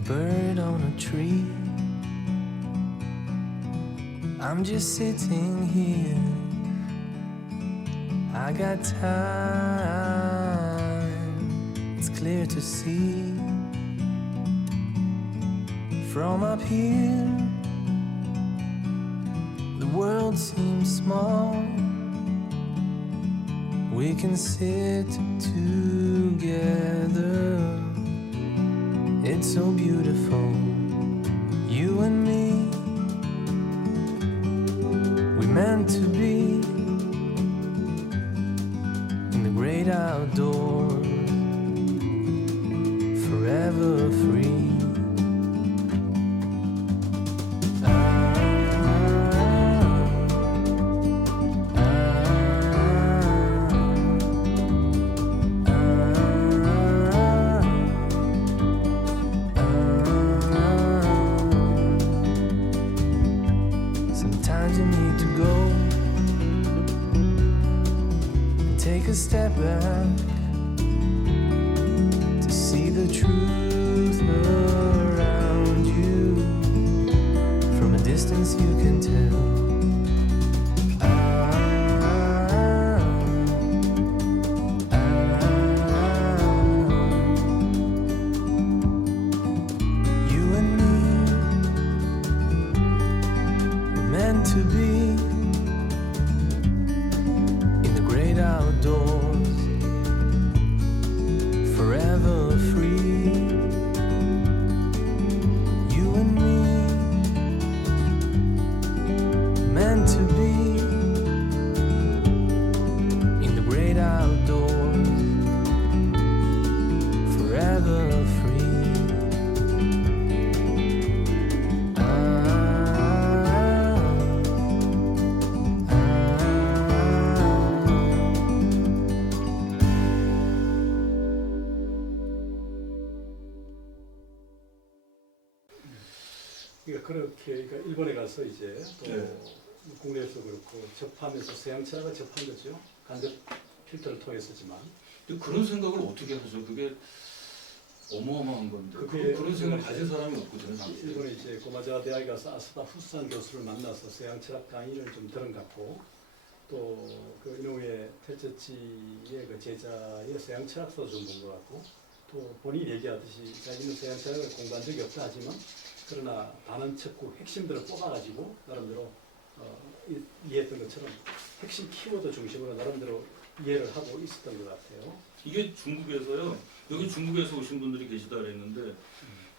a bird on a tree. I'm just sitting here. I got time. It's clear to see. From up here, the world seems small. We can sit together. It's so beautiful, you and me. We meant to be in the great outdoors, forever free. Sometimes you need to go and take a step back to see the truth around you. From a distance you can tell. You and me were meant to be in the great outdoors, forever free. You and me meant to be in the great outdoors, forever free. 그렇게 그러니까 일본에 가서 이제 또 네. 국내에서 그렇고 접하면서 서양 철학을 접한 거죠. 간접 필터를 통해서지만. 근데 그런 생각을 어떻게 하죠? 그게 어마어마한 건데. 그게 그런 생각 가진 사람이 없거든요, 당시에. 일본에 이제 고마자와 대학에 가서 아스다 후산 교수를 만나서 서양 철학 강의를 좀 들은 것 같고, 또 그 이노우에 테츠치의 그 제자의 서양 철학서도 좀 본 것 같고, 또 본인이 얘기하듯이 자기는 서양 철학을 공부한 적이 없다 하지만 그러나 단원 첩구 핵심들을 뽑아가지고 나름대로 이해했던 것처럼 핵심 키워드 중심으로 나름대로 이해를 하고 있었던 것 같아요. 이게 중국에서요. 여기 중국에서 오신 분들이 계시다 그랬는데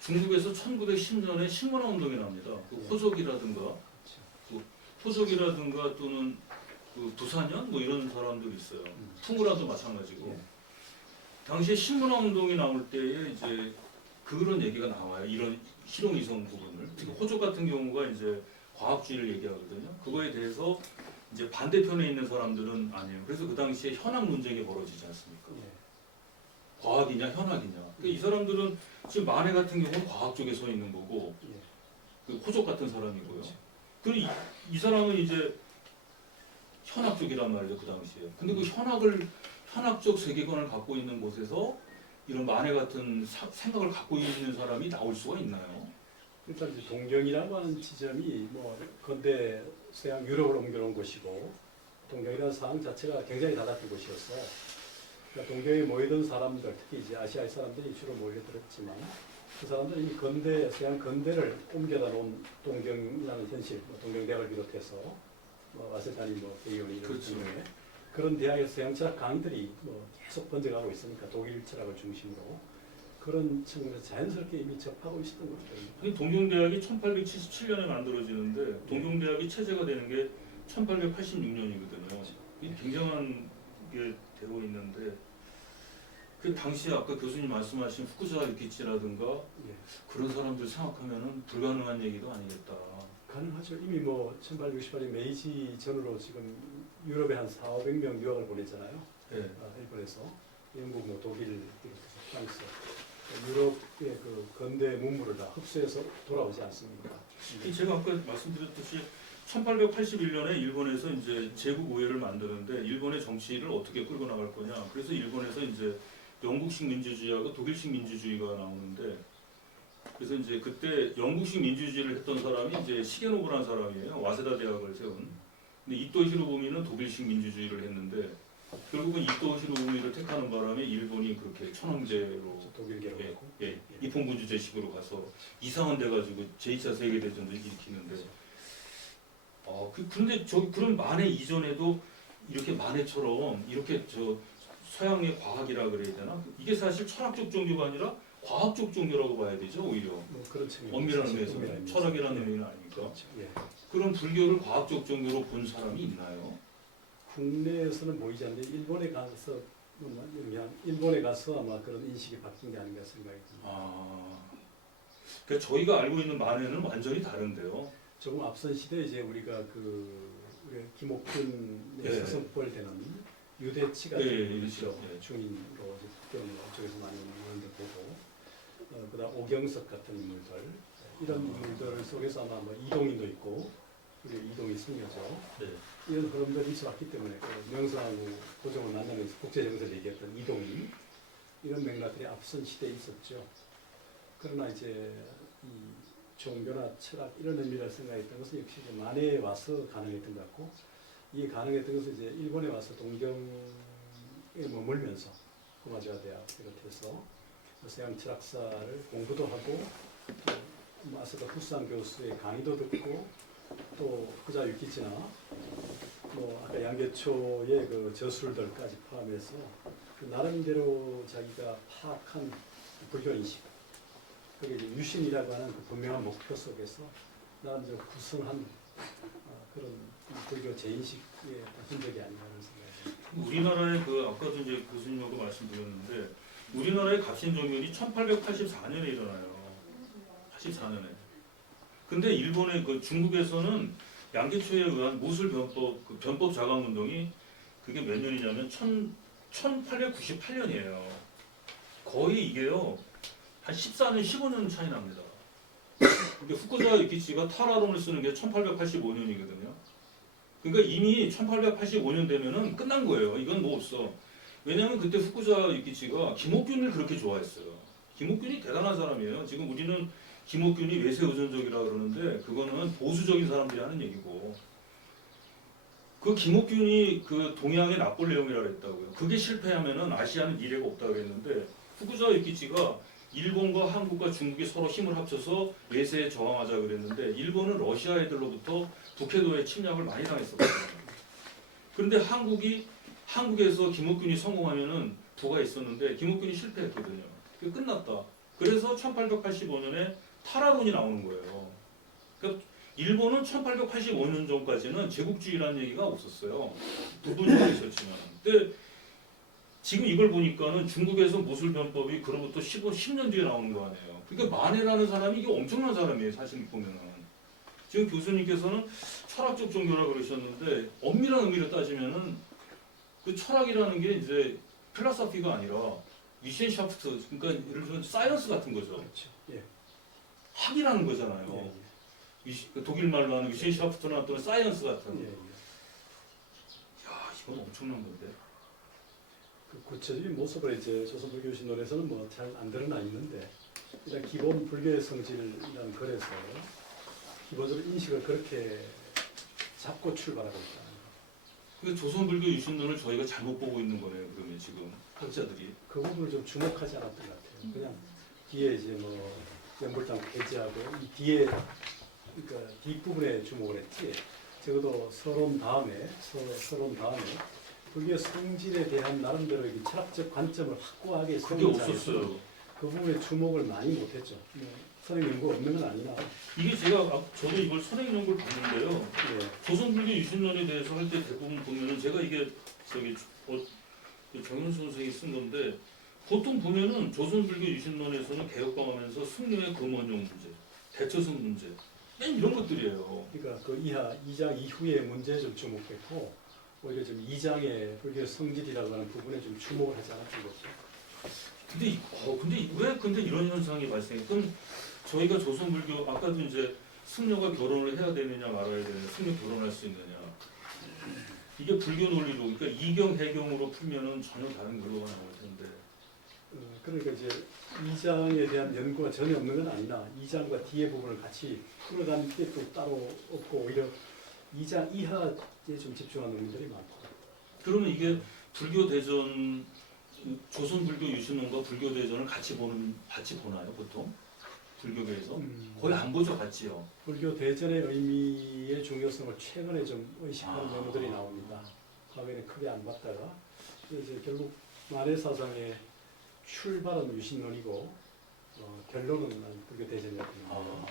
중국에서 1910년에 신문화 운동이 납니다. 그 호족이라든가 호족이라든가 또는 그 부사년 뭐 이런 사람들이 있어요. 풍우라도 마찬가지고. 예. 당시에 신문화 운동이 나올 때에 이제 그런 얘기가 나와요. 이런 실용이성 부분을. 특히 호족 같은 경우가 이제 과학주의를 얘기하거든요. 그거에 대해서 이제 반대편에 있는 사람들은 아니에요. 그래서 그 당시에 현학 논쟁이 벌어지지 않습니까? 예. 과학이냐 현학이냐. 그러니까 이 사람들은 지금 만해 같은 경우는 과학 쪽에 서 있는 거고 예. 그 호족 같은 사람이고요. 그렇죠. 그리고 이 사람은 이제 현학 쪽이란 말이죠, 그 당시에. 근데 그 현학적 세계관을 갖고 있는 곳에서 이런 만해 같은 생각을 갖고 있는 사람이 나올 수가 있나요? 일단 이제 동경이라고 하는 지점이 뭐 근대 서양 유럽을 옮겨놓은 곳이고 동경이라는 상황 자체가 굉장히 달랐던 곳이었어. 그러니까 동경에 모이던 사람들, 특히 이제 아시아의 사람들이 주로 몰려들었지만 그 사람들이 이 근대 서양 근대를 옮겨다 놓은 동경이라는 현실, 뭐 동경대학을 비롯해서 뭐 와세다니 뭐 베이오니 이런 그렇죠. 등등의 그런 대학에서 서양 철학 강의들이 뭐 계속 번져가고 있으니까 독일 철학을 중심으로 그런 측면에서 자연스럽게 이미 접하고 있었던 것 같아요. 동경대학이 1877년에 만들어지는데 동경대학이 체제가 되는 게 1886년이거든요. 이 굉장한 게 되고 있는데 그 당시에 아까 교수님 말씀하신 후쿠시마 유키치라든가 예. 그런 사람들 생각하면은 불가능한 얘기도 아니겠다. 가능하죠. 이미 뭐 1868년 메이지 전후로 지금 유럽에 한 400~500명 유학을 보냈잖아요. 네. 일본에서 영국, 뭐 독일, 프랑스, 유럽의 그 근대 문물을 다 흡수해서 돌아오지 않습니까? 제가 아까 말씀드렸듯이 1881년에 일본에서 이제 제국 의회를 만드는데 일본의 정치를 어떻게 끌고 나갈 거냐. 그래서 일본에서 이제 영국식 민주주의하고 독일식 민주주의가 나오는데 그래서 이제 그때 영국식 민주주의를 했던 사람이 이제 시게노브라는 사람이에요. 와세다 대학을 세운. 근데 이토 히로부미는 독일식 민주주의를 했는데 결국은 이토 히로부미를 택하는 바람에 일본이 그렇게 천황제로 독일계로 예, 가고. 예, 입헌군주제식으로 가서 이상한 데 가지고 제2차 세계대전도 일으키는데 근데 그런 만해 이전에도 이렇게 만해처럼 이렇게 서양의 과학이라 그래야 되나? 이게 사실 철학적 종교가 아니라 과학적 종교라고 봐야 되죠, 오히려. 뭐 그런 측면이 엄밀한 있죠. 의미에서 엄밀한 의미에서. 철학이라는 예. 의미는 아니니까. 그렇죠. 예. 그런 불교를 과학적 종교로 본 사람이 있나요? 국내에서는 보이지 않는데 일본에 가서 그냥 일본에 가서 아마 그런 인식이 바뀐 게 아닌가 생각이 듭니다. 그러니까 저희가 알고 있는 만해는 완전히 다른데요. 조금 앞선 시대에 이제 우리가 우리 김옥균의 예. 서성벌되는 유대치가 예, 좀 그렇죠. 예. 중인으로 이제 북경 쪽에서 많이 있는데 보고 그다음 오경석 같은 인물들 이런 인물들 속에서 아마 뭐 이동인도 있고 우리 이동희 승려죠. 네. 이런 흐름들이 있어왔기 때문에 그 명성하고 고종을 만나면서 국제정세를 얘기했던 이동인 이런 맥락들이 앞선 시대에 있었죠. 그러나 이제 이 종교나 철학 이런 의미를 생각했던 것은 역시 이제 만해에 와서 가능했던 것 같고 이게 가능했던 것은 이제 일본에 와서 동경에 머물면서 고마즈와 대학 비롯해서 서양 철학사를 공부도 하고 또 아세다 후산 교수의 강의도 듣고 또 후자 유키치나 뭐 아까 양계초의 그 저술들까지 포함해서 그 나름대로 자기가 파악한 불교 인식 그게 이제 유신이라고 하는 그 분명한 목표 속에서 나름대로 구성한 그런 불교 재인식의 흔적이 아닌가 하는 생각이 우리나라의 아까도 이제 교수님하고 말씀드렸는데 우리나라의 갑신정변이 1884년에 일어나요. 84년에. 근데 일본의 중국에서는 양계초에 의한 무술 변법 변법 자강 운동이 그게 몇 년이냐면 1898년이에요. 거의 이게요 한 14년 15년 차이 납니다. 근데 후쿠자 유키치가 타라론을 쓰는 게 1885년이거든요. 그러니까 이미 1885년 되면은 끝난 거예요. 이건 뭐 없어. 왜냐하면 그때 후쿠자 유키치가 김옥균을 그렇게 좋아했어요. 김옥균이 대단한 사람이에요. 지금 우리는 김옥균이 외세 의존적이라 그러는데 그거는 보수적인 사람들이 하는 얘기고 그 김옥균이 그 동양의 나폴레옹이라고 했다고요. 그게 실패하면은 아시아는 미래가 없다고 했는데 후쿠자 유키치가 일본과 한국과 중국이 서로 힘을 합쳐서 외세에 저항하자 그랬는데 일본은 러시아 애들로부터 북해도에 침략을 많이 당했었거든요. 그런데 한국에서 김옥균이 성공하면은 부가 있었는데 김옥균이 실패했거든요. 그게 끝났다. 그래서 1885년에 타라론이 나오는 거예요. 그러니까 일본은 1885년 전까지는 제국주의라는 얘기가 없었어요. 부분적으로 있었지만. 근데 지금 이걸 보니까는 중국에서 무술변법이 그로부터 10년 뒤에 나오는 거 아니에요. 그러니까 만해라는 사람이 이게 엄청난 사람이에요. 사실 보면은. 지금 교수님께서는 철학적 종교라고 그러셨는데 엄밀한 의미로 따지면은 그 철학이라는 게 이제 필라소피가 아니라 위센샤프트, 그러니까 예를 들면 사이언스 같은 거죠. 그렇죠. 예. 학이라는 거잖아요. 그 독일 말로 하는 위센샤프트나 또는 사이언스 같은. 예. 예. 야, 이건 엄청난 건데. 그 구체적인 모습을 이제 조선불교 신론에서는 뭐 잘 안 드러나 있는데 일단 기본 불교의 성질이라는 글에서 기본적으로 인식을 그렇게 잡고 출발하고 있다. 그 조선불교 유신론을 저희가 잘못 보고 있는 거네요. 그러면 지금 학자들이. 그 부분을 좀 주목하지 않았던 것 같아요. 그냥 뒤에 이제 뭐 연불당 폐지하고 이 뒤에 그러니까 뒷부분에 주목을 했지. 적어도 서론 다음에 불교 성질에 대한 나름대로 이 철학적 관점을 확고하게 그게 세운 자에서 없었어요. 그 부분에 주목을 많이 못했죠. 선행 연구 없는 건 아니나. 이게 저도 이걸 선행 연구를 봤는데요. 예. 조선불교 유신론에 대해서 할 때 대부분 보면은 제가 이게 정윤수 선생이 쓴 건데 보통 보면은 조선불교 유신론에서는 개혁방하면서 승려의 근원용 문제, 대처성 문제, 맨 이런 것들이에요. 그러니까 그 이하 2장 이후의 문제에 좀 주목했고 오히려 좀 2장의 불교 성질이라고 하는 부분에 좀 주목을 하지 않았던 거죠. 근데 이런 현상이 발생해? 그럼 저희가 조선불교 아까도 이제 승려가 결혼을 해야 되느냐 말아야 되느냐, 승려 결혼할 수 있느냐. 이게 불교 논리로, 그러니까 이경 해경으로 풀면은 전혀 다른 결과가 나올 텐데 그러니까 이제 2장에 대한 연구가 전혀 없는 건 아니나 2장과 뒤에 부분을 같이 풀어가는 게 또 따로 없고 오히려 2장 이하에 좀 집중하는 논문들이 많고. 그러면 이게 불교 대전 조선 불교 유신론과 불교 대전을 같이 보나요 보통 불교계에서 거의 안 보죠 같이요. 불교 대전의 의미의 중요성을 최근에 좀 의식하는 아. 메모들이 나옵니다. 과거에는 크게 안 봤다가 이제 결국 만해 사상의 출발은 유신론이고 결론은 불교 대전이었거든요.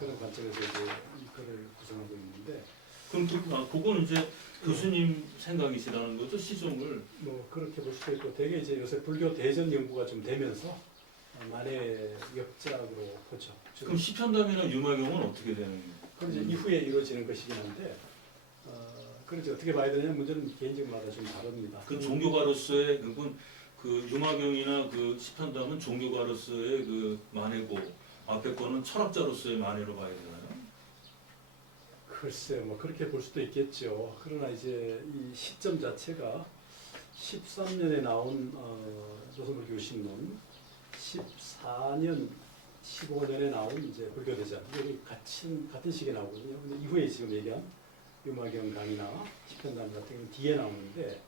그런 관점에서 이제 이 글을 구성하고 있는데 그럼 그거는 이제 교수님 생각이시라는 거죠 시종을. 뭐 그렇게 볼 수도 있고 되게 이제 요새 불교 대전 연구가 좀 되면서 만해 역작으로 보죠. 그럼 시편담이나 유마경은 어떻게 되는 거예요? 그건 이제 이후에 이루어지는 것이긴 한데 그렇지 어떻게 봐야 되냐 문제는 개인적마다 좀 다릅니다. 그 종교가로서의 그 유마경이나 그 시편담은 종교가로서의 그 만해고 앞에 거는 철학자로서의 만해로 봐야 되나요? 글쎄요, 뭐 그렇게 볼 수도 있겠죠. 그러나 이제 이 시점 자체가 13년에 나온 조선불교 유신론, 14년, 15년에 나온 이제 불교대전 여기 같은 시기에 나오거든요. 근데 이후에 지금 얘기한 유마경 강의나 시편담 같은 경우는 뒤에 나오는데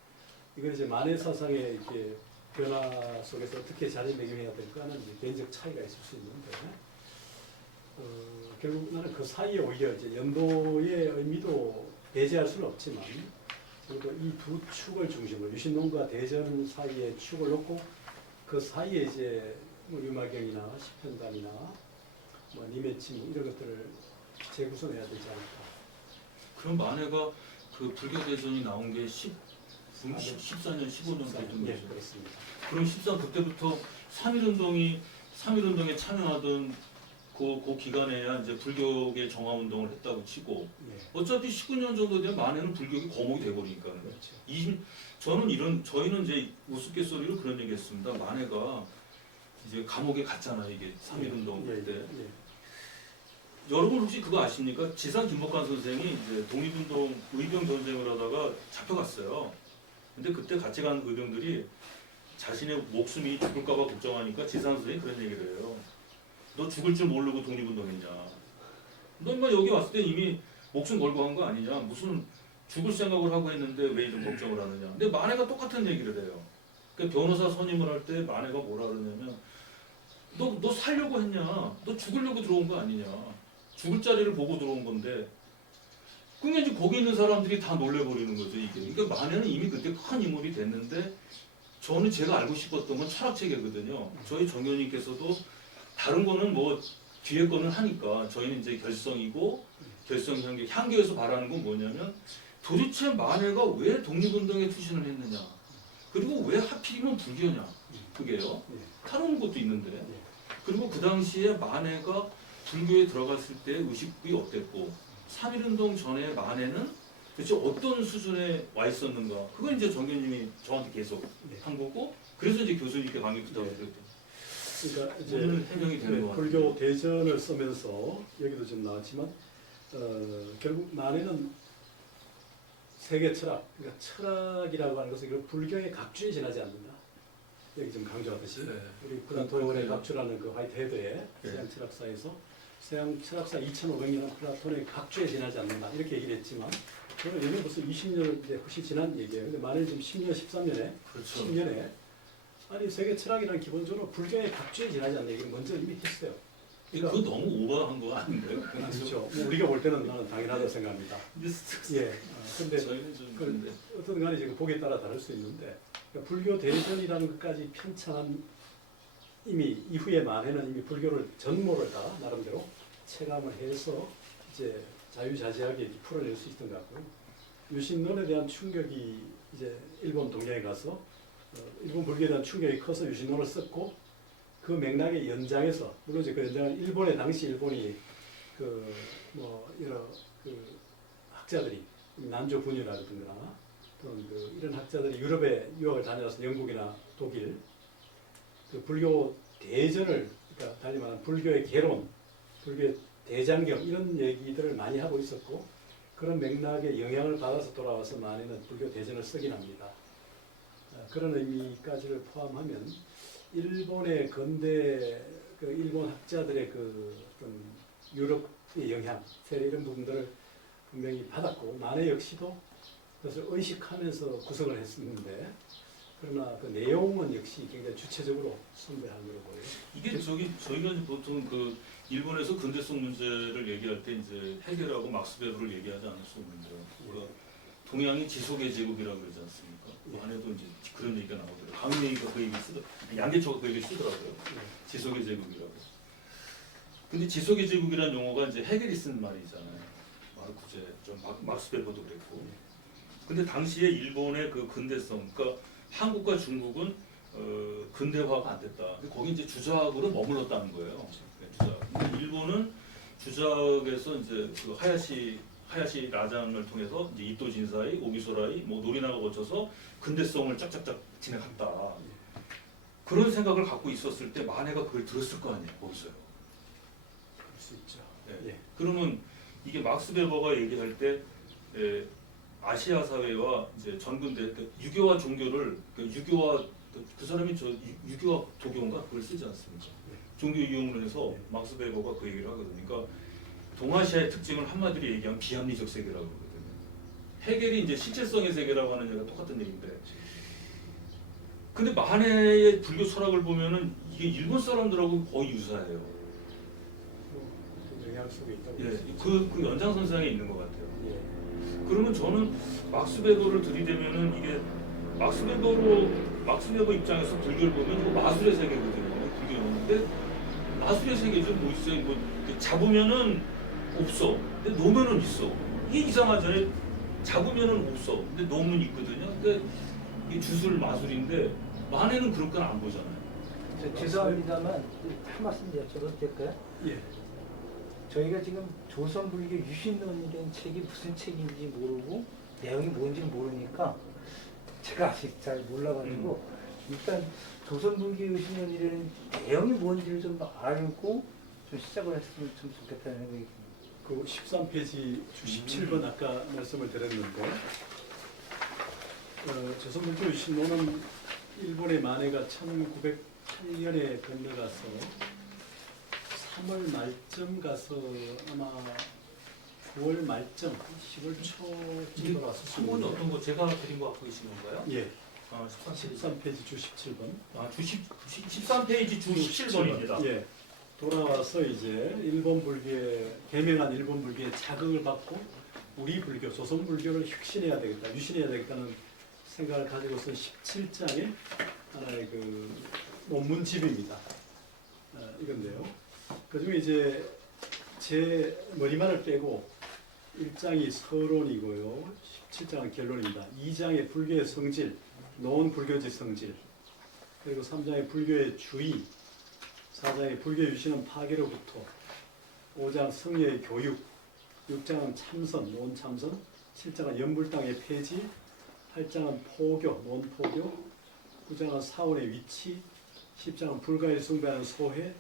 이건 이제 만해 사상의 이렇게 변화 속에서 어떻게 자리매김해야 될까는 이제 개인적 차이가 있을 수 있는데. 결국 나는 그 사이에 오히려 이제 연도의 의미도 배제할 수는 없지만 그래도 이 두 축을 중심으로 유신론과 대전 사이의 축을 놓고 그 사이에 이제 뭐 유마경이나 시편담이나 뭐 니메치 이런 것들을 재구성해야 되지 않을까. 그럼 만해가 그 불교 대전이 나온 게 14년, 15년 됐던 예, 거죠. 그렇습니다. 그럼 14 그때부터 3.1운동에 참여하던 그 기간에야 이제 불교계 정화운동을 했다고 치고 예, 어차피 19년 정도 되면 만해는 불교계 거목이 돼버리니까 그렇죠. 저희는 이제 우스갯소리로 그런 얘기했습니다. 만해가 이제 감옥에 갔잖아요. 이게 3.1운동 예, 때. 예, 여러분 혹시 그거 아십니까? 지산 김복환 선생이 이제 독립운동 의병 전쟁을 하다가 잡혀갔어요. 근데 그때 같이 간 의병들이 자신의 목숨이 죽을까봐 걱정하니까 지산 선생이 그런 얘기를 해요. 너 죽을 줄 모르고 독립운동했냐? 너 인마 여기 왔을 때 이미 목숨 걸고 한 거 아니냐? 무슨 죽을 생각을 하고 했는데 왜 이런 걱정을 하느냐? 근데 만해가 똑같은 얘기를 해요. 그러니까 변호사 선임을 할 때 만해가 뭐라 그러냐면 너 살려고 했냐? 너 죽으려고 들어온 거 아니냐? 죽을 자리를 보고 들어온 건데 그러니까 이제 거기 있는 사람들이 다 놀래버리는 거죠 이게. 그러니까 만해는 이미 그때 큰 인물이 됐는데 저는 제가 알고 싶었던 건 철학체계거든요. 저희 정교님께서도 다른 거는 뭐 뒤에 거는 하니까 저희는 이제 결성이고 결성향교 향교에서 바라는 건 뭐냐면 도대체 만해가 왜 독립운동에 투신을 했느냐 그리고 왜 하필이면 불교냐 그게요. 다른 것도 있는데 그리고 그 당시에 만해가 불교에 들어갔을 때 의식이 어땠고 3.1운동 전에 만해는 도대체 어떤 수준에 와 있었는가 그걸 이제 정교님이 저한테 계속 한 거고 그래서 이제 교수님께 강의 부탁드렸죠. 그러니까 이제 오늘 해명이 되는 것 같아요. 불교 대전을 쓰면서 여기도 좀 나왔지만 결국 만해는 세계 철학, 그러니까 철학이라고 하는 것은 결국 불교의 각주에 지나지 않는다. 여기 좀 강조하듯이 네. 우리 플라톤의 각주라는 그 화이트헤드의 서양 철학사에서 서양 철학사 2,500년 플라톤의 각주에 지나지 않는다 이렇게 얘기를 했지만 저는 얘는 벌써 20년 이제 훨씬 지난 얘기예요. 근데 만해 지금 10년, 13년에 그렇죠. 10년에 아니 세계 철학이란 기본적으로 불교의 각주에 지나지 않는 얘기를 먼저 이미 했어요. 그거 너무 오버한 거 아닌가요? 그렇죠. 뭐 우리가 볼 때는 나는 당연하다고 생각합니다. 예. 근데 저희는 좀 그런데 어떤 간에 지금 보기에 따라 다를 수 있는데 그러니까 불교 대전이라는 것까지 편찬한 이미 이후에 만해는 이미 불교를 전모를 다 나름대로 체감을 해서 이제 자유자재하게 이렇게 풀어낼 수 있던 것 같고요. 유신론에 대한 충격이 이제 일본 동양에 가서 일본 불교에 대한 충격이 커서 유신론을 썼고 그 맥락의 연장에서 물론 이제 그 연장은 일본의 당시 일본이 그 뭐 여러 그 학자들이 난조 분유라든가 또는 그 이런 학자들이 유럽에 유학을 다녀와서 영국이나 독일 그 불교 대전을 그러니까 달리 말하면 불교의 개론, 불교의 대장경 이런 얘기들을 많이 하고 있었고 그런 맥락의 영향을 받아서 돌아와서 만해는 불교 대전을 쓰긴 합니다. 그런 의미까지를 포함하면 일본의 근대 그 일본 학자들의 그 어떤 유럽의 영향, 세례 이런 부분들을 분명히 받았고 만해 역시도 그것을 의식하면서 구성을 했었는데 그러나 그 내용은 역시 굉장히 주체적으로 선별한 걸로 보여요. 이게 저희가 이제 보통 그 일본에서 근대성 문제를 얘기할 때 이제 헤겔하고 막스 베버를 얘기하지 않을 수 없는데요. 그러니까 동양이 지속의 제국이라고 그러지 않습니까? 그 안에도 이제 그런 얘기가 나오더라고요. 강민이가 그 얘기 양계초가 그 얘기 쓰더라고요. 지속의 제국이라고. 근데 지속의 제국이라는 용어가 이제 헤겔이 쓴 말이잖아요. 마르쿠제, 좀 막스 베버도 그랬고. 근데 당시에 일본의 그 근대성, 그러니까 한국과 중국은 근대화가 안 됐다. 근데 거기 이제 주작으로 머물렀다는 거예요. 네, 주작. 근데 일본은 주작에서 이제 그 하야시 라장을 통해서 이제 이토 진사이, 오미소라이, 뭐 노리나가 거쳐서 근대성을 짝짝짝 진행했다. 그런 생각을 갖고 있었을 때 만해가 그걸 들었을 거 아니에요. 거기서요. 그럴 수 있죠. 네. 예. 그러면 이게 막스 베버가 얘기할 때 아시아 사회와 이제 전근대 그 유교와 종교를 유교와 그 사람이 저 유교와 도교인가 그걸 쓰지 않습니까? 종교 이용을 해서 막스 베버가 그 얘기를 하거든요. 그러니까 동아시아의 특징을 한마디로 얘기하면 비합리적 세계라고 그러거든요. 헤겔이 이제 실체성의 세계라고 하는 얘기가 똑같은 얘기인데, 근데 만해의 불교 철학을 보면은 이게 일본 사람들하고 거의 유사해요. 좀 영향 속에 있다고. 예, 볼수 있죠. 그 연장선상에 있는 것 같아요. 예. 그러면 저는 막스 베버를 들이대면은 이게 막스 베버 입장에서 불교를 보면 이거 마술의 세계거든요. 불교는. 근데 마술의 세계죠. 뭐 있어요? 뭐 잡으면은 없어. 근데 놓으면은 있어. 이게 이상하잖아요. 잡으면은 없어. 근데 놓으면 있거든요. 근데 이게 주술 마술인데 만해는 그런 건 안 보잖아요. 죄송합니다만 한 말씀 여쭤봐도 될까요? 예. 저희가 지금 조선불교 유신론이라는 책이 무슨 책인지 모르고 내용이 뭔지 모르니까 제가 아직 잘 몰라가지고 일단 조선불교 유신론이라는 내용이 뭔지를 좀 알고 좀 시작을 했으면 좀 좋겠다는 생각이 듭니다. 그 13페이지 주 17번 아까 말씀을 드렸는데 조선불교 유신론은 일본의 만해가 1908년에 건너가서 3월 말쯤 가서 아마 9월 말쯤 10월 초쯤 돌아왔을 수 한번에 있는데 어떤 거 제가 드린 거 갖고 계신 건가요? 예, 아, 13페이지 주 17번 13페이지 주 17번입니다. 예, 돌아와서 이제 일본 불교에 개명한 일본 불교에 자극을 받고 우리 불교 조선 불교를 혁신해야 되겠다, 유신해야 되겠다는 생각을 가지고서 17장의 하나의 그 논문집입니다. 이건데요. 그중에 이제 제 머리말을 빼고 1장이 서론이고요. 17장은 결론입니다. 2장의 불교의 성질, 노은 불교지 성질, 그리고 3장의 불교의 주의, 4장의 불교 유신은 파괴로부터, 5장 성례의 교육, 6장은 참선, 노은 참선, 7장은 연불당의 폐지, 8장은 포교, 노은 포교, 9장은 사원의 위치, 10장은 불가의 숭배하는 소회,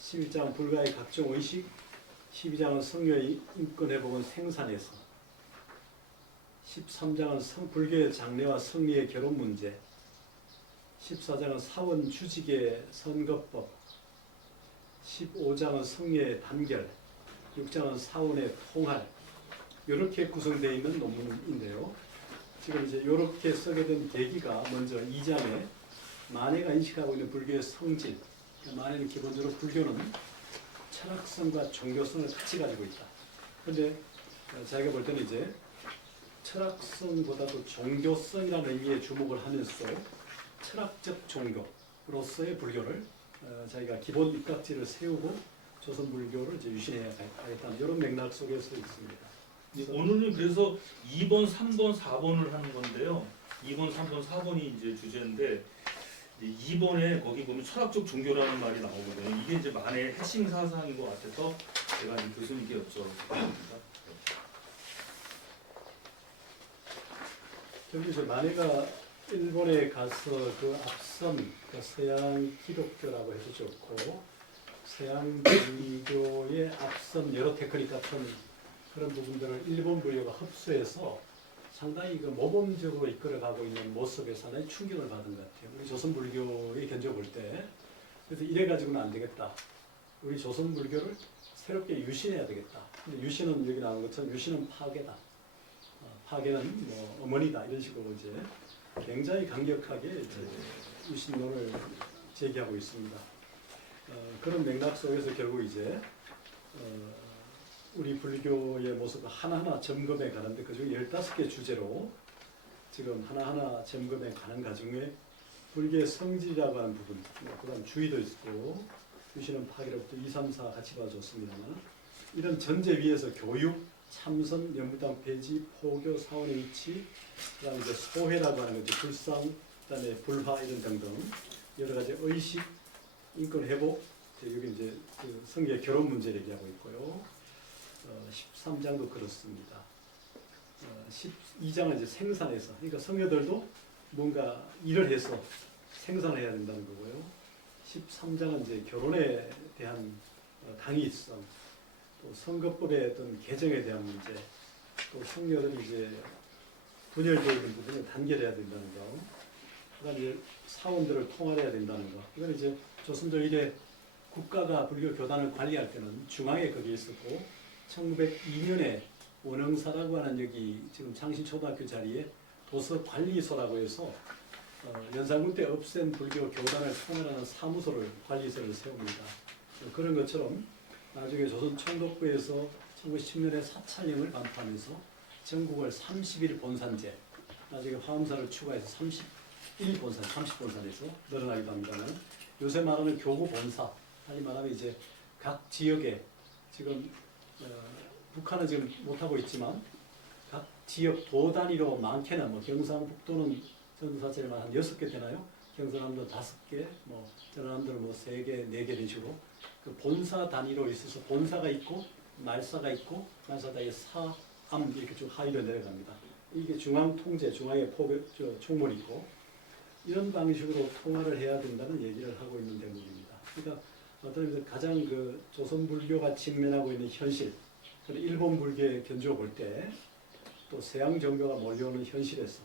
11장은 불가의 각종 의식, 12장은 성녀의 인권 회복은 생산에서, 13장은 불교의 장례와 성리의 결혼 문제, 14장은 사원 주직의 선거법, 15장은 성례의 단결, 6장은 사원의 통할, 이렇게 구성되어 있는 논문인데요. 지금 이제 이렇게 쓰게 된 계기가 먼저 2장에 만해가 인식하고 있는 불교의 성질, 만해는 기본적으로 불교는 철학성과 종교성을 같이 가지고 있다. 그런데 자기가 볼 때는 이제 철학성보다도 종교성이라는 의미에 주목을 하면서 철학적 종교로서의 불교를 자기가 기본 입각지를 세우고 조선 불교를 이제 유신해야 하겠다는 이런 맥락 속에서 있습니다. 오늘은 그래서 2번, 3번, 4번을 하는 건데요. 2번, 3번, 4번이 이제 주제인데 2번에 거기 보면 철학적 종교라는 말이 나오거든요. 이게 이제 만해의 핵심 사상인 것 같아서 제가 이제 교수님께 여쭤봅니다. 저기 이제 만해가 일본에 가서 그 앞선 그 서양 기독교라고 해도 좋고 서양 불교의 앞선 여러 테크닉 같은 그런 부분들을 일본 불교가 흡수해서 상당히 그 모범적으로 이끌어가고 있는 모습에 상당히 충격을 받은 것 같아요. 우리 조선 불교의 견조 볼 때. 그래서 이래 가지고는 안 되겠다. 우리 조선 불교를 새롭게 유신해야 되겠다. 근데 유신은 여기 나온 것처럼 유신은 파괴다. 파괴는 뭐 어머니다 이런 식으로 이제 굉장히 강력하게 이제 유신론을 제기하고 있습니다. 그런 맥락 속에서 결국 이제 우리 불교의 모습을 하나하나 점검해 가는데 그중 15개 주제로 지금 하나하나 점검해 가는 과정에 불교의 성질이라고 하는 부분, 그다음 주의도 있고 유신은 파괴로부터 2, 3, 4 같이 봐줬습니다만 이런 전제 위에서 교육, 참선, 연무당 폐지, 포교, 사원의 위치, 그다음에 이제 소회라고 하는 거죠. 불상, 그다음에 불화 이런 등등 여러 가지 의식, 인권 회복, 여기 이제 그 성의 결혼 문제를 얘기하고 있고요. 13장도 그렇습니다. 12장은 이제 생산해서, 그러니까 성녀들도 뭔가 일을 해서 생산을 해야 된다는 거고요. 13장은 이제 결혼에 대한 당위성, 또 선거법의 어떤 개정에 대한 문제, 또 성녀들이 이제 분열되어 있는 부분을 단결해야 된다는 거, 그다음에 이제 사원들을 통할해야 된다는 거. 이건 이제 조선조 이래 국가가 불교 교단을 관리할 때는 중앙에 거기 있었고 1902년에 원흥사라고 하는 여기 지금 장신초등학교 자리에 도서관리소라고 해서 연산군 때 없앤 불교 교단을 통할하는 사무소를 관리소를 세웁니다. 그런 것처럼 나중에 조선 총독부에서 1910년에 사찰령을 반포하면서 전국을 30일 본산제, 나중에 화엄사를 추가해서 31본산, 30본산에서 늘어나기도 합니다만 요새 말하는 교구 본사, 다시 말하면 이제 각 지역에 지금 북한은 지금 못하고 있지만 각 지역 도 단위로 많게는 뭐 경상북도는 전도사찰만 한 6개 되나요? 경상남도 5개, 뭐 전라남도는 뭐 3개, 4개 이런 식으로 그 본사 단위로 있어서 본사가 있고 말사가 있고 말사다의 사암 이렇게 쭉 하위로 내려갑니다. 이게 중앙 통제, 중앙에 총무이 있고 이런 방식으로 통화를 해야 된다는 얘기를 하고 있는 대목입니다. 그러니까 어떤 의미에서 가장 그 조선 불교가 직면하고 있는 현실, 일본 불교의 견주어 볼 때 또 서양 종교가 몰려오는 현실에서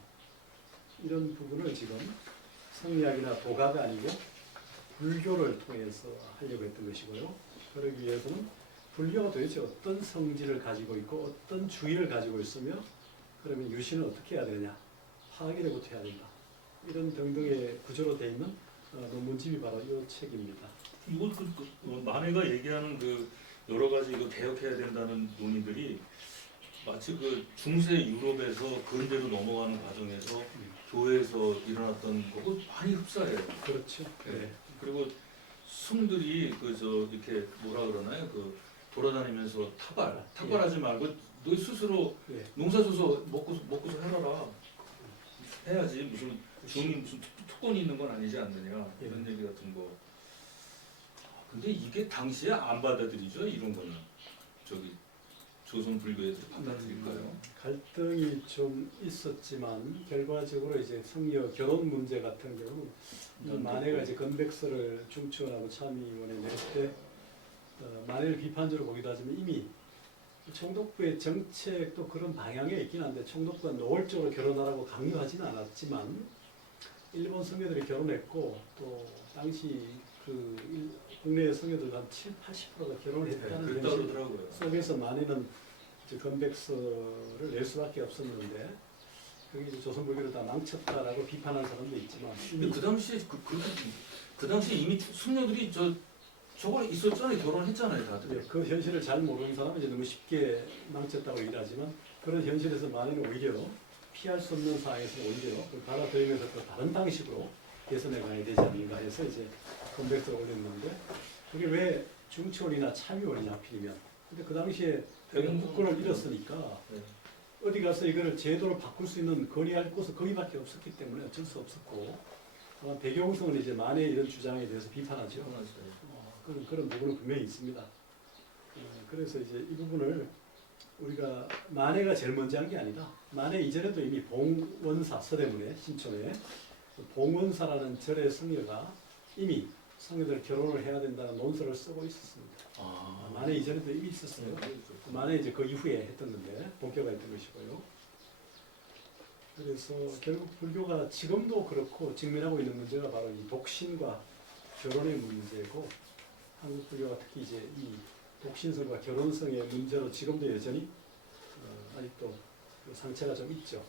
이런 부분을 지금 성리학이나 도가가 아니고 불교를 통해서 하려고 했던 것이고요. 그러기 위해서는 불교가 도대체 어떤 성질을 가지고 있고 어떤 주의를 가지고 있으며 그러면 유신은 어떻게 해야 되느냐, 파괴를부터 해야 된다. 이런 등등의 구조로 되어 있는 논문집이 바로 이 책입니다. 이거 만해가 얘기하는 그 여러 가지 이거 개혁해야 된다는 논의들이 마치 그 중세 유럽에서 근대로 넘어가는 과정에서 교회에서 일어났던 거고 많이 흡사해요. 그렇죠. 네. 그리고 승들이 이렇게 뭐라 그러나요? 그 돌아다니면서 탁발하지 말고 너 스스로 네. 농사져서 먹고서 해라라. 해야지 무슨 주민 무슨 특권이 있는 건 아니지 않느냐 이런 얘기 같은 거. 근데 이게 당시에 안 받아들이죠 이런 거는 저기 조선 불교에서 받아들일까요? 갈등이 좀 있었지만 결과적으로 이제 성녀 결혼 문제 같은 경우 만해가 이제 건백서를 중추원하고 참의원에 낼 때 만해를 비판적으로 보기도 하지만 이미 총독부의 정책도 그런 방향에 있긴 한데 총독부가 노골적으로 결혼하라고 강요하지는 않았지만 일본 성녀들이 결혼했고 또 당시 그 국내 성녀들 한 7, 80%가 결혼을 했다는 네, 현실 그러더라고요. 속에서 만해는 건백서를 낼 수밖에 없었는데 그게 이제 조선 불교를 다 망쳤다라고 비판한 사람도 있지만 근데 그 당시에 그 당시에 이미 승려들이 저거 있었잖아요. 결혼했잖아요, 다들. 그 현실을 잘 모르는 사람은 이제 너무 쉽게 망쳤다고 얘기하지만 그런 현실에서 만해는 오히려 피할 수 없는 상황에서 오히려 그걸 받아들이면서 또 다른 방식으로 개선해 가야 되지 않는가 해서 이제 건백서를 올렸는데 그게 왜 중치원이나 참의원이냐 하필이면 근데 그 당시에 국권을 잃었으니까 네. 어디 가서 이걸 제도를 바꿀 수 있는 건의할 곳은 거기밖에 없었기 때문에 어쩔 수 없었고 다만 백용성은 이제 만해의 이런 주장에 대해서 비판하죠. 그런 부분은 분명히 있습니다. 그래서 이제 이 부분을 우리가 만해가 제일 먼저 한 게 아니다. 만해 이전에도 이미 봉원사 서대문에 신촌에 봉원사라는 절의 성녀가 이미 성녀들 결혼을 해야 된다는 논설을 쓰고 있었습니다. 만해 이전에도 이미 있었어요. 만해 이제 그 이후에 했던 건데 본격화했던 것이고요. 그래서 결국 불교가 지금도 그렇고 직면하고 있는 문제가 바로 이 독신과 결혼의 문제고 한국 불교가 특히 이제 이 독신성과 결혼성의 문제로 지금도 여전히 아직도 그 상처가 좀 있죠.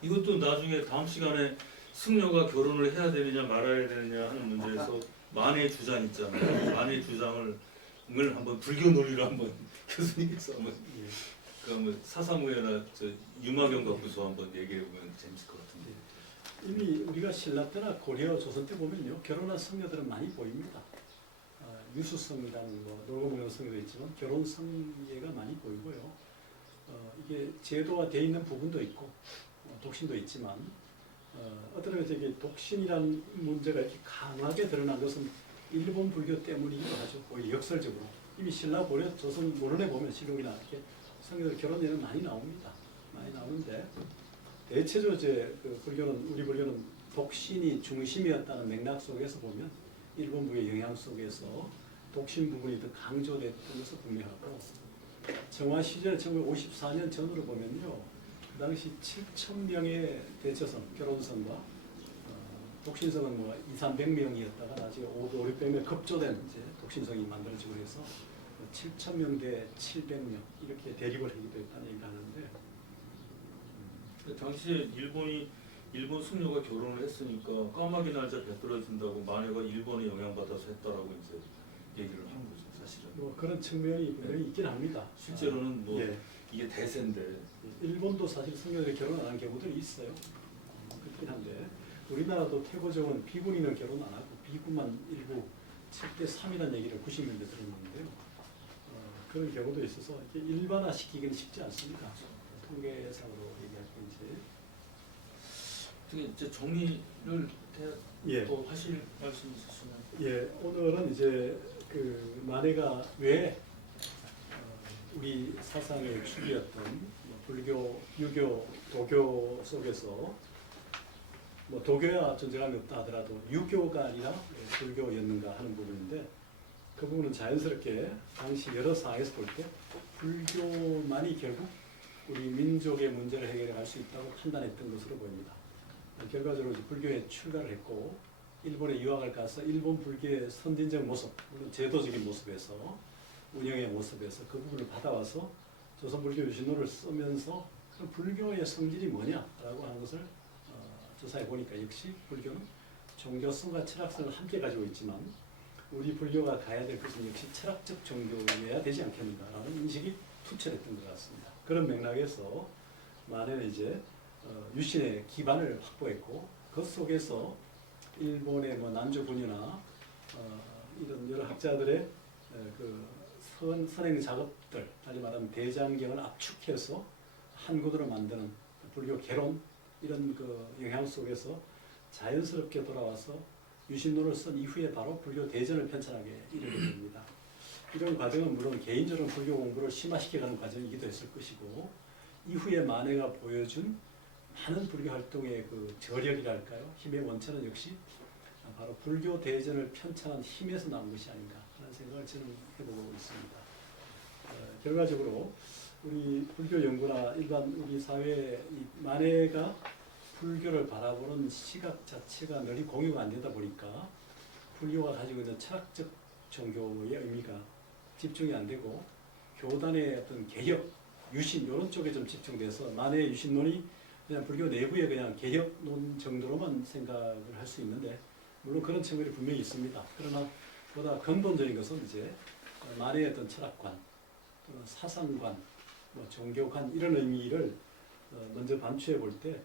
이것도 나중에 다음 시간에 승려가 결혼을 해야 되느냐 말아야 되느냐 하는 문제에서 만의 주장 있잖아요. 만의 주장을 한번 불교 논리로 한번 교수님께서 한번 예. 그 한번 사사무예나 저 유마경 갖고서 한번 얘기해 보면 재밌을 것 같은데. 이미 우리가 신라 때나 고려 조선 때 보면요 결혼한 성녀들은 많이 보입니다. 유수성이라는 뭐 놀고 먹는 성도 있지만 결혼 성예가 많이 보이고요. 이게 제도화되어 있는 부분도 있고 독신도 있지만 어떤 의미에서 이게 독신이라는 문제가 이렇게 강하게 드러난 것은 일본 불교 때문이기도 하죠. 오히려 역설적으로 이미 신라 고려 조선 모론에 보면 실록이나 이렇게 성녀들 결혼 예는 많이 나옵니다. 많이 나오는데 대체적으로 이제 그 불교는 우리 불교는 독신이 중심이었다는 맥락 속에서 보면 일본 부의 영향 속에서 독신 부분이 더 강조됐던 것은 분명하고 정화 시절 1954년 전으로 보면요 그 당시 7,000명의 대처성 결혼성과 독신성은 뭐 200~300명이었다가 나중에 500~600명 급조된 이제 독신성이 만들어지고 해서 7,000명 대 700명 이렇게 대립을 하기도 했다는 얘기를 하는데 그 당시에 일본 승려가 결혼을 했으니까 까마귀 날짜 베풀어준다고 마녀가 일본에 영향받아서 했다라고 이제 얘기를 하는 거죠, 사실은. 뭐 그런 측면이 분명히 있긴 합니다. 실제로는 뭐 예. 이게 대세인데. 일본도 사실 승려들이 결혼 안 한 경우들이 있어요. 그렇긴 한데 우리나라도 태고종은 비군이는 결혼 안 하고 비군만 일부 7대3이라는 얘기를 90년대 들었는데요. 그런 경우도 있어서 이렇게 일반화시키기는 쉽지 않습니다. 통계상으로 얘기할 때 이제. 어떻게 이제 정리를 예. 또 하실 말씀 있으시면. 예, 오늘은 이제 그 만해가 왜 우리 사상의 축이었던 뭐 불교, 유교, 도교 속에서 뭐 도교야 존재감이 없다 하더라도 유교가 아니라 불교였는가 하는 부분인데 그 부분은 자연스럽게 당시 여러 상황에서 볼 때 불교만이 결국 우리 민족의 문제를 해결해 갈 수 있다고 판단했던 것으로 보입니다. 결과적으로 불교에 출가를 했고 일본에 유학을 가서 일본 불교의 선진적 모습, 물론 제도적인 모습에서 운영의 모습에서 그 부분을 받아와서 조선불교 유신론을 쓰면서 그럼 불교의 성질이 뭐냐라고 하는 것을 조사해 보니까 역시 불교는 종교성과 철학성을 함께 가지고 있지만 우리 불교가 가야 될 것은 역시 철학적 종교여야 되지 않겠는가라는 인식이 투철했던 것 같습니다. 그런 맥락에서 만해는 이제 유신의 기반을 확보했고 그 속에서 일본의 뭐 난조 분야나 이런 여러 학자들의 그 선행 작업들, 다시 말하면 대장경을 압축해서 한 구도로 만드는 불교 개론 이런 그 영향 속에서 자연스럽게 돌아와서 유신론을 쓴 이후에 바로 불교 대전을 편찬하게 이르게 됩니다. 이런 과정은 물론 개인적으로 불교 공부를 심화시켜가는 과정이기도 했을 것이고 이후에 만해가 보여준 많은 불교 활동의 그 저력이랄까요? 힘의 원천은 역시 바로 불교 대전을 편찬한 힘에서 나온 것이 아닌가 하는 생각을 저는 해보고 있습니다. 결과적으로 우리 불교 연구나 일반 우리 사회의 만해가 불교를 바라보는 시각 자체가 널리 공유가 안 되다 보니까 불교가 가지고 있는 철학적 종교의 의미가 집중이 안 되고 교단의 어떤 개혁, 유신 이런 쪽에 좀 집중돼서 만해의 유신론이 그냥 불교 내부의 그냥 개혁론 정도로만 생각을 할 수 있는데 물론 그런 측면이 분명히 있습니다. 그러나 보다 근본적인 것은 이제 만해의 어떤 철학관, 또는 사상관, 뭐 종교관 이런 의미를 먼저 반추해 볼 때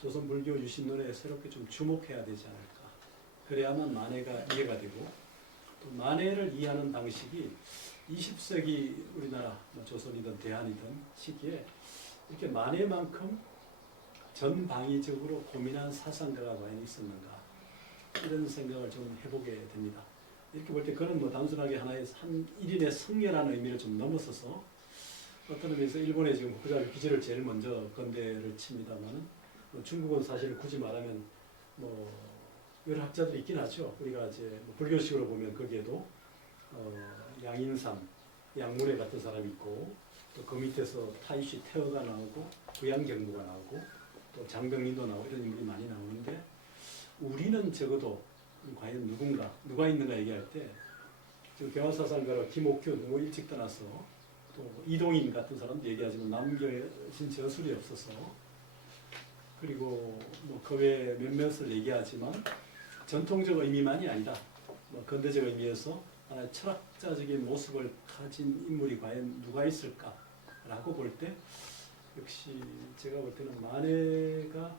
조선 불교 유신론에 새롭게 좀 주목해야 되지 않을까. 그래야만 만해가 이해가 되고 또 만해를 이해하는 방식이 20세기 우리나라 뭐 조선이든 대한이든 시기에 이렇게 만해만큼 전방위적으로 고민한 사상가가 과연 있었는가 이런 생각을 좀 해보게 됩니다. 이렇게 볼 때 그는 뭐 단순하게 하나의 한 일인의 성례라는 의미를 좀 넘어서서 어떤 의미에서 일본의 지금 국가적 기지를 제일 먼저 건대를 칩니다만은 뭐 중국은 사실 굳이 말하면 뭐 여러 학자들이 있긴 하죠. 우리가 이제 뭐 불교식으로 보면 거기에도 양인삼, 양문회 같은 사람이 있고 또 그 밑에서 타이시 태어가 나오고 부양경부가 나오고 또 장병린도 나오고 이런 인물이 많이 나오는데 우리는 적어도 과연 누가 있는가 얘기할 때 개화사상가로 김옥규 너무 일찍 떠나서 또 이동인 같은 사람도 얘기하지만 남겨진 저술이 없어서 그리고 뭐 그 외 몇몇을 얘기하지만 전통적 의미만이 아니라 뭐 근대적 의미에서 하나의 철학자적인 모습을 가진 인물이 과연 누가 있을까라고 볼 때 역시 제가 볼 때는 만해가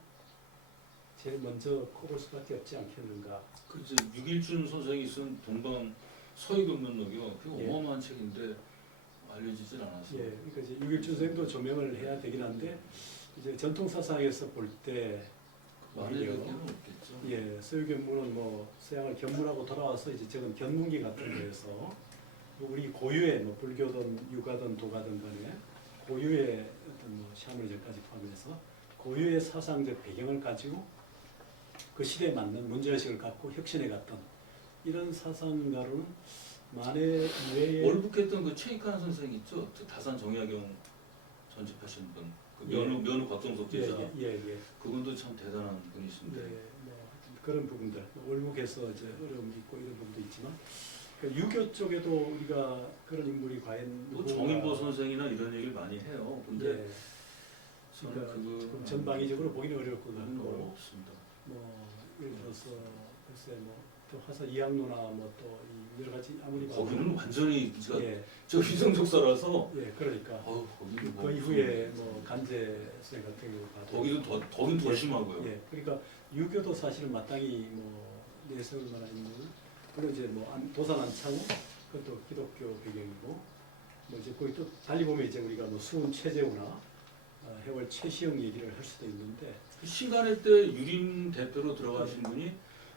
제일 먼저 꼽을 수밖에 없지 않겠는가. 그 이제 육일준 선생이 쓴 동방 서유금론록이요. 그 예. 어마어마한 책인데 알려지질 않아서. 예, 그러니까 이제 육일준 선생도 조명을 해야 되긴 한데 이제 전통 사상에서 볼 때 만해의 의견은 없겠죠. 예, 서유견문은 뭐 서양을 견문하고 돌아와서 이제 적은 견문기 같은 데에서 뭐 우리 고유의 뭐 불교든 유가든 도가든 간에 고유의 어떤 뭐 샤머니즘까지 포함해서 고유의 사상적 배경을 가지고 그 시대에 맞는 문제의식을 갖고 혁신해 갔던 이런 사상가로는 만해 이외에 월북했던 그 최익환 선생 있죠. 그 다산 정약용 전집하신 분. 그 면후 곽정석 제자. 예. 그분도 참 대단한 분이신데. 네, 뭐 그런 부분들 월북에서 이제 어려움이 있고 이런 부분도 있지만 그러니까 유교 쪽에도 우리가 그런 인물이 과연 또 정인보 선생이나 이런 얘기를 많이 해요. 근데 예, 저는 그러니까 그거 조금 전방위적으로 보기는 어려울 것 같고 어렵습니다. 뭐 예를 들어서 글쎄 뭐또 화사 이학로나 뭐 또 여러 가지 아무리 봐도 거기는 완전히 진짜 예, 저 위성적사라서 예, 그러니까 거기는 그 이후에 뭐 간제 선 같은 경우 봐도 거긴 더 예, 심하고요. 예, 그러니까 유교도 사실은 마땅히 뭐 내세울 만한 인물 물론 이제 뭐 도산 안창호 그것도 기독교 배경이고 뭐 이제 거기 또 달리 보면 이제 우리가 뭐 수은 최재우나 해월 최시영 얘기를 할 수도 있는데 그 시간의 때 유림 대표로 들어가신 분이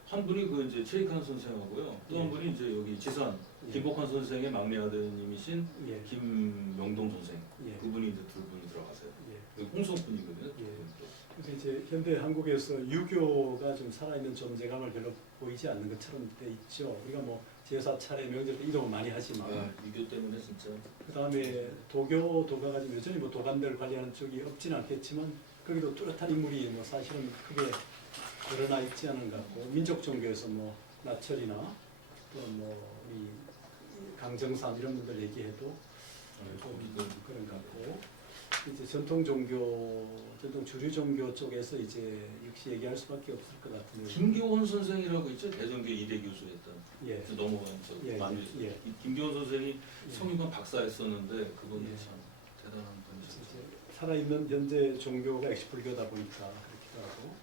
한 분이 그 이제 최익환 선생하고요. 또 한 예. 분이 이제 여기 지산 예. 김복환 선생의 막내 아드님이신 예, 김명동 선생. 예, 그분이 이제 두 분이 들어가세요. 예. 그 홍성 분이거든요. 예. 그래서 이제 현대 한국에서 유교가 좀 살아있는 존재감을 별로 보이지 않는 것처럼 돼 있죠. 우리가 뭐 제사 차례 명절 때 이동을 많이 하지만 유교 때문에 진짜. 그 다음에 도교 도가가 지금 여전히 뭐 도관들 관리하는 쪽이 없지는 않겠지만 거기도 뚜렷한 인물이 뭐 사실은 크게 드러나 있지 않은 것 같고 민족 종교에서 뭐 나철이나 또 뭐 이 강정삼 이런 분들 얘기해도 좀 그런 것 같고 이제 전통 종교, 전통 주류 종교 쪽에서 이제 역시 얘기할 수밖에 없을 것 같은데. 김교원 선생이라고 있죠. 대전교 이대 교수였던. 예, 넘어간 저 예, 만주. 예. 이 김교원 선생이 예. 성균관 박사했었는데 그분이 예. 참 대단한 그래서 분이셨죠. 이제 살아있는 현재 종교가 역시 불교다 보니까 그렇기도 하고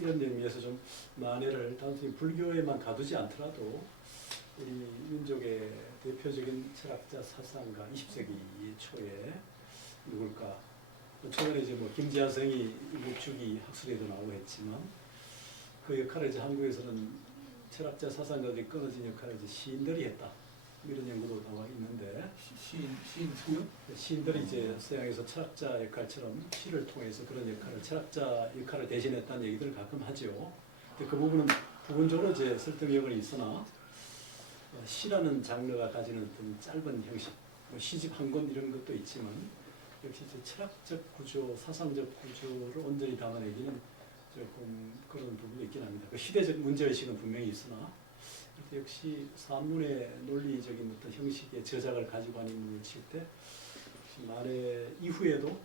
이런 의미에서 좀 만해를 단순히 불교에만 가두지 않더라도 우리 민족의 대표적인 철학자 사상가 20세기 초에 누굴까? 최근에 이제 뭐 김지하 성이 일주기 학술에도 나오고 했지만 그 역할을 이제 한국에서는 철학자 사상가들이 끊어진 역할을 이제 시인들이 했다. 이런 연구도 나와 있는데 시인이요? 시인들이 이제 서양에서 철학자 역할처럼 시를 통해서 그런 역할을 철학자 역할을 대신했다는 얘기들을 가끔 하죠. 근데 그 부분은 부분적으로 이제 설득력은 있으나 시라는 장르가 가지는 어떤 짧은 형식, 뭐 시집 한 권 이런 것도 있지만 역시 이제 철학적 구조, 사상적 구조를 온전히 담아내기는 조금 그런 부분이 있긴 합니다. 그 시대적 문제의식은 분명히 있으나 역시 산문의 논리적인 어떤 형식의 저작을 가지고 하는 인물을 칠 때 만해 이후에도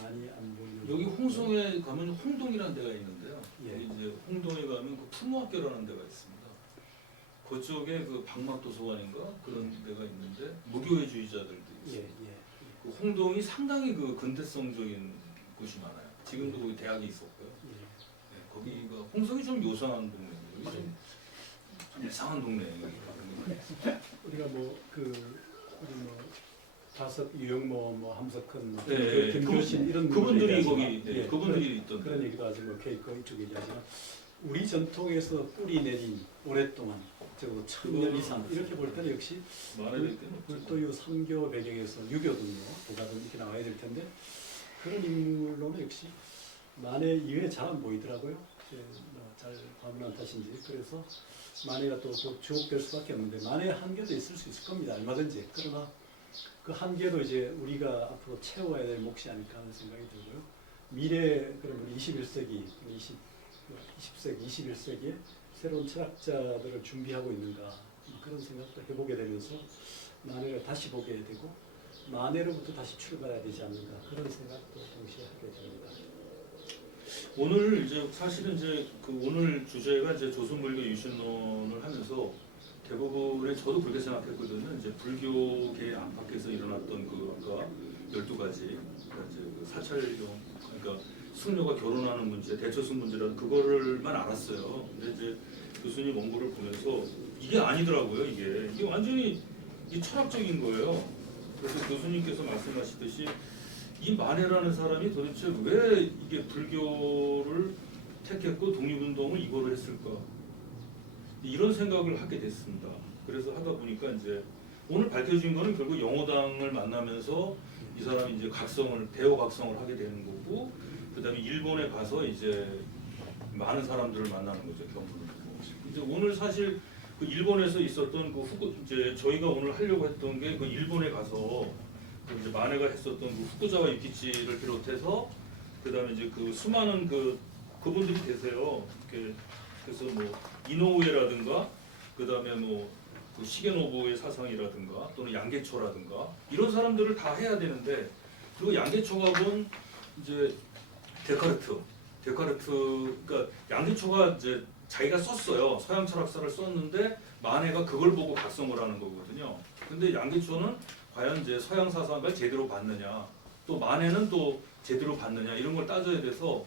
많이 안 보이는 여기 홍성에 가면 홍동이라는 데가 있는데요. 예. 여기 이제 홍동에 가면 그 품무학교라는 데가 있습니다. 그쪽에 그 박막도서관인가 그런 데가 있는데 무교회주의자들도 예, 있어요. 예, 그 홍동이 상당히 그 근대성적인 곳이 많아요. 지금도 거기 대학이 있었고요. 예. 네, 거기가 홍성이 좀 요상한 동네예요. 여기 좀 이상한 동네예요. 우리가 우리 다석 유영모 함석헌 네, 김교신 이런 그분들이 얘기하지만, 거기 네, 그분들이 있던 그런 얘기도 하지 뭐 케이크 이쪽 얘기하지만 우리 전통에서 뿌리 내린 오랫동안 적어도 1000년 이상 이렇게 볼 때는 역시 말해야 불도유 삼교 배경에서 유교든요 도가든 이렇게 나와야 될 텐데 그런 인물로는 역시 만해 이외에 잘 안 보이더라고요. 잘 과분한 탓인지 그래서 만해가 또 주목될 수밖에 없는데 만해 한계도 있을 수 있을 겁니다. 얼마든지. 그러나 그 한계도 이제 우리가 앞으로 채워야 될 몫이 아닐까 하는 생각이 들고요. 미래 그러면 21세기, 20세기, 21세기에 새로운 철학자들을 준비하고 있는가 그런 생각도 해보게 되면서 만해를 다시 보게 되고 만해로부터 다시 출발해야 되지 않는가 그런 생각도 동시에 하게 됩니다. 오늘 이제 사실은 이제 그 오늘 주제가 이제 조선불교 유신론을 하면서 대부분의 저도 그렇게 생각했거든요. 이제 불교계 안팎에서 일어났던 그 아까 12가지 그러니까 이제 그 사찰용 그러니까 승려가 결혼하는 문제, 대처승 문제라는 그거를만 알았어요. 근데 이제 교수님 원고를 보면서 이게 아니더라고요. 이게 완전히 이 철학적인 거예요. 그래서 교수님께서 말씀하시듯이 이 만해라는 사람이 도대체 왜 이게 불교를 택했고 독립운동을 이거로 했을까? 이런 생각을 하게 됐습니다. 그래서 하다 보니까 이제 오늘 밝혀진 거는 결국 영호당을 만나면서 이 사람이 이제 대어 각성을 하게 되는 거고, 그다음에 일본에 가서 이제 많은 사람들을 만나는 거죠. 경문을 하고. 이제 오늘 사실 그 일본에서 있었던 그 이제 저희가 오늘 하려고 했던 게 그 일본에 가서 그 이제 만해가 했었던 그 후쿠자와 유키치를 비롯해서 그다음에 이제 그 수많은 그분들이 계세요. 그래서 뭐 이노우에라든가 그다음에 그 시게노부의 사상이라든가 또는 양계초라든가 이런 사람들을 다 해야 되는데, 그리고 양계초가 본 이제 데카르트 그러니까 양계초가 이제 자기가 썼어요. 서양 철학사를 썼는데 만해가 그걸 보고 각성을 하는 거거든요. 근데 양계초는 과연 이제 서양 사상을 제대로 봤느냐, 또 만해는 또 제대로 봤느냐 이런 걸 따져야 돼서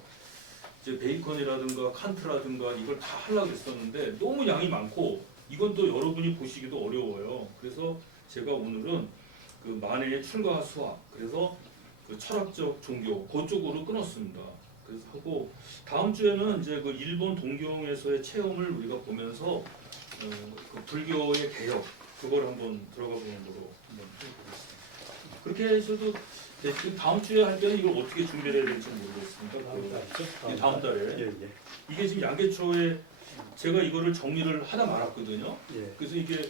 이제 베이컨이라든가 칸트라든가 이걸 다 하려고 했었는데 너무 양이 많고 이건 또 여러분이 보시기도 어려워요. 그래서 제가 오늘은 그 만해의 출가 수학, 그래서 그 철학적 종교 그쪽으로 끊었습니다. 그래서 하고 다음 주에는 이제 그 일본 동경에서의 체험을 우리가 보면서 그 불교의 개혁 그걸 한번 들어가 보는 거로 한번 해보겠습니다. 그렇게 해서도 지금 다음 주에 할 때는 이걸 어떻게 준비를 해야 될지 모르겠습니다. 다음 달에. 예. 이게 지금 양계초에 제가 이거를 정리를 하다 말았거든요. 예. 그래서 이게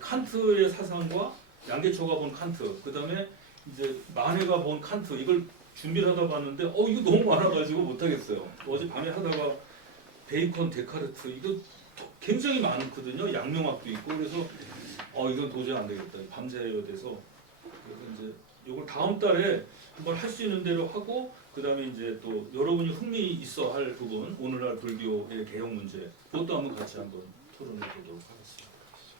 칸트의 사상과 양계초가 본 칸트, 그 다음에 이제 만해가 본 칸트 이걸 준비를 하다 봤는데 이거 너무 많아가지고 못하겠어요. 어제 밤에 하다가 베이컨, 데카르트 이거 굉장히 많거든요. 양명학도 있고 그래서 이건 도저히 안 되겠다. 밤새야 돼서 그래서 이제 이걸 다음 달에 한번 할 수 있는 대로 하고, 그 다음에 이제 또 여러분이 흥미 있어 할 부분 오늘날 불교의 개혁 문제 그것도 한번 같이 한번 토론해 보도록 하겠습니다.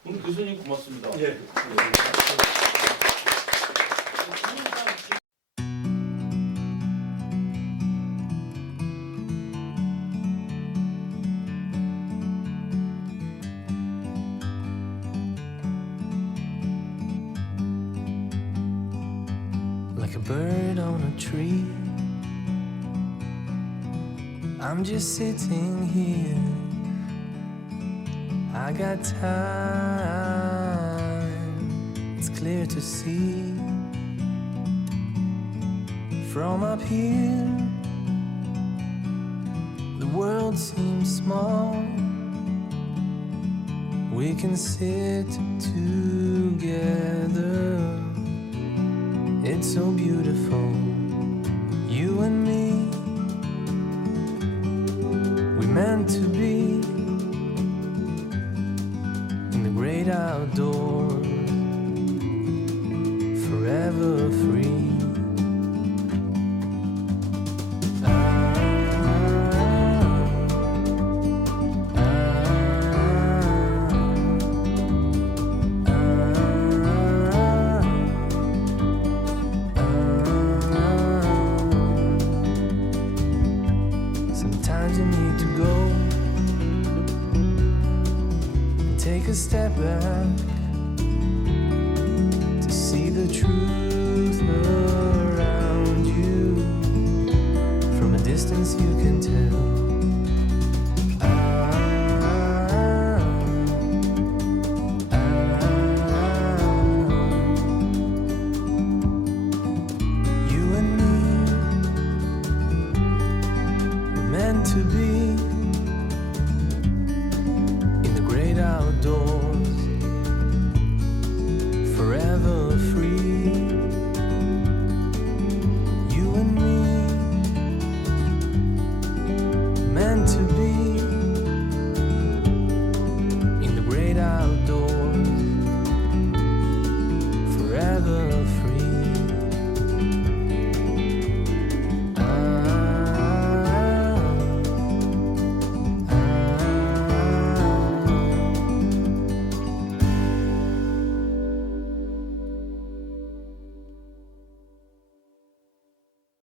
오늘 교수님 고맙습니다. 예. Like a bird on a tree, I'm just sitting here. I got time, it's clear to see. From up here, the world seems small. We can sit together. It's so beautiful, you and me. We meant to